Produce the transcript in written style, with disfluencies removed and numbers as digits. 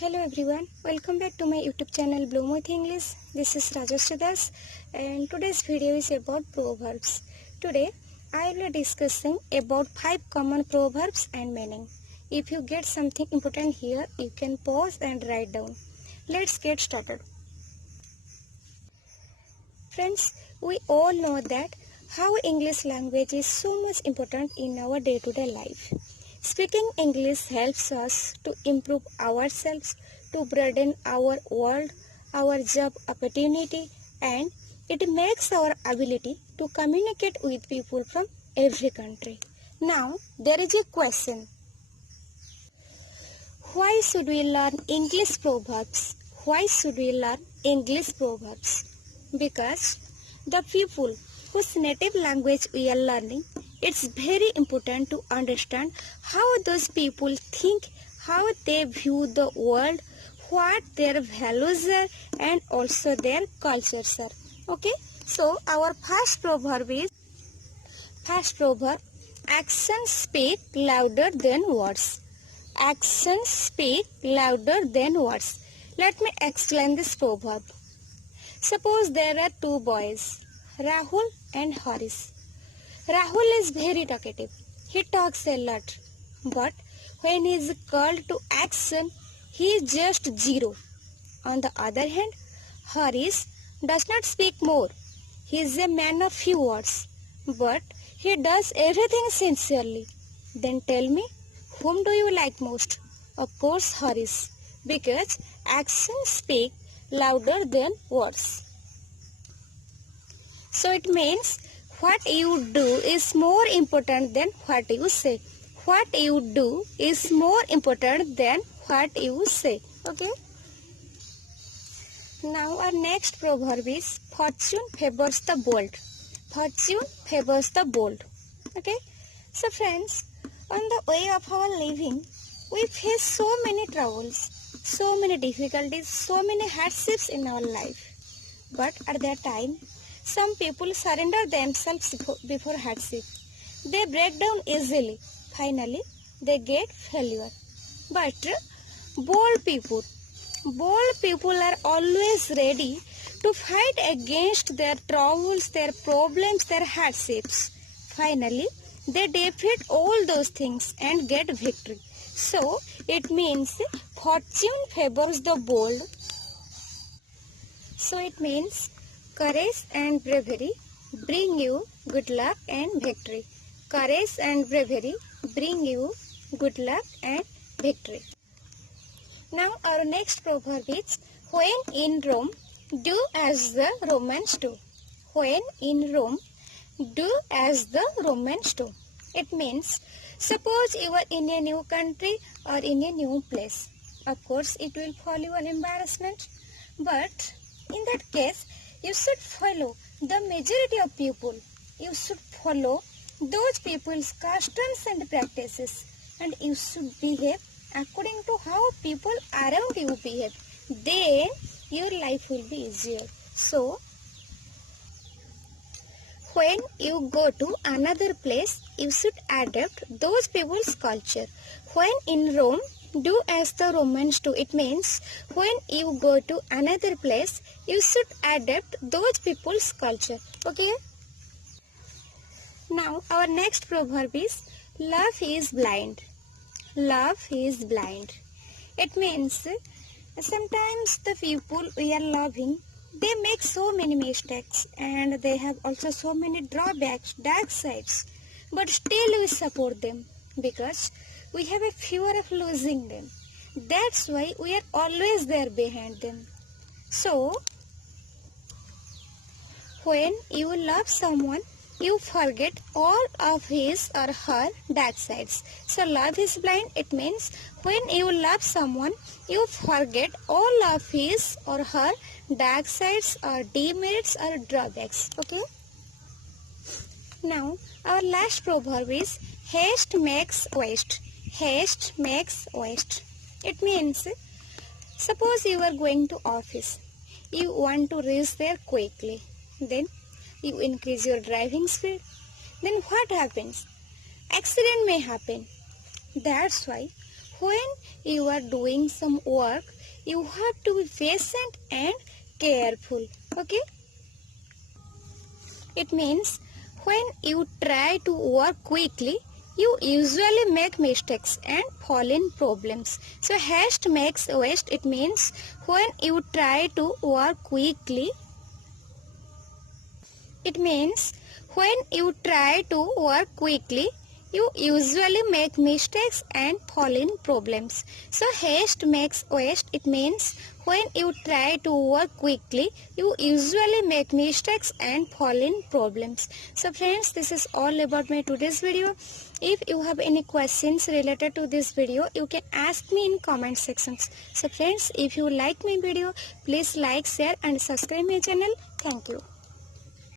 Hello everyone, welcome back to my YouTube channel Bloom with English. This is Rajashri Das and today's video is about proverbs. Today I will be discussing about 5 common proverbs and meaning. If you get something important here, you can pause and write down. Let's get started. Friends, we all know that how English language is so much important in our day-to-day life. Speaking English helps us to improve ourselves, to broaden our world, our job opportunity, and it makes our ability to communicate with people from every country. Now, there is a question. Why should we learn English proverbs? Why should we learn English proverbs? Because the people whose native language we are learning, it's very important to understand how those people think, how they view the world, what their values are, and also their cultures are. Okay, so our first proverb, actions speak louder than words. Actions speak louder than words. Let me explain this proverb. Suppose there are two boys, Rahul and Haris. Rahul is very talkative. He talks a lot. But when he is called to action, he is just zero. On the other hand, Haris does not speak more. He is a man of few words. But he does everything sincerely. Then tell me, whom do you like most? Of course, Haris. Because actions speak louder than words. So it means what you do is more important than what you say. What you do is more important than what you say. Okay. Now our next proverb is fortune favors the bold. Fortune favors the bold. Okay. So friends, on the way of our living, we face so many troubles, so many difficulties, so many hardships in our life. But at that time, some people surrender themselves before hardship. They break down easily. Finally, they get failure. But bold people are always ready to fight against their troubles, their problems, their hardships. Finally, they defeat all those things and get victory. So, it means fortune favors the bold. So, it means courage and bravery bring you good luck and victory. Courage and bravery bring you good luck and victory. Now our next proverb is, when in Rome, do as the Romans do. When in Rome, do as the Romans do. It means, suppose you are in a new country or in a new place. Of course, it will fall you an embarrassment. But in that case, you should follow the majority of people. You should follow those people's customs and practices. And you should behave according to how people around you behave. Then your life will be easier. So, when you go to another place, you should adapt those people's culture. When in Rome, do as the Romans do. It means when you go to another place, you should adapt those people's culture. Okay? Now, our next proverb is, love is blind. Love is blind. It means sometimes the people we are loving, they make so many mistakes and they have also so many drawbacks, dark sides. But still we support them because we have a fear of losing them. That's why we are always there behind them. So, when you love someone, you forget all of his or her dark sides. So, love is blind. It means when you love someone, you forget all of his or her dark sides or demerits or drawbacks. Okay? Now, our last proverb is, haste makes waste. Haste makes waste. It means, suppose you are going to office. You want to reach there quickly. Then you increase your driving speed. Then what happens? Accident may happen. That's why when you are doing some work, you have to be patient and careful. Okay? It means when you try to work quickly, you usually make mistakes and fall in problems. So haste makes waste. It means when you try to work quickly, it means when you try to work quickly, you usually make mistakes and fall in problems. So haste makes waste. It means when you try to work quickly, you usually make mistakes and fall in problems. So friends, this is all about my today's video. If you have any questions related to this video, you can ask me in comment sections. So friends, if you like my video, please like, share and subscribe my channel. Thank you.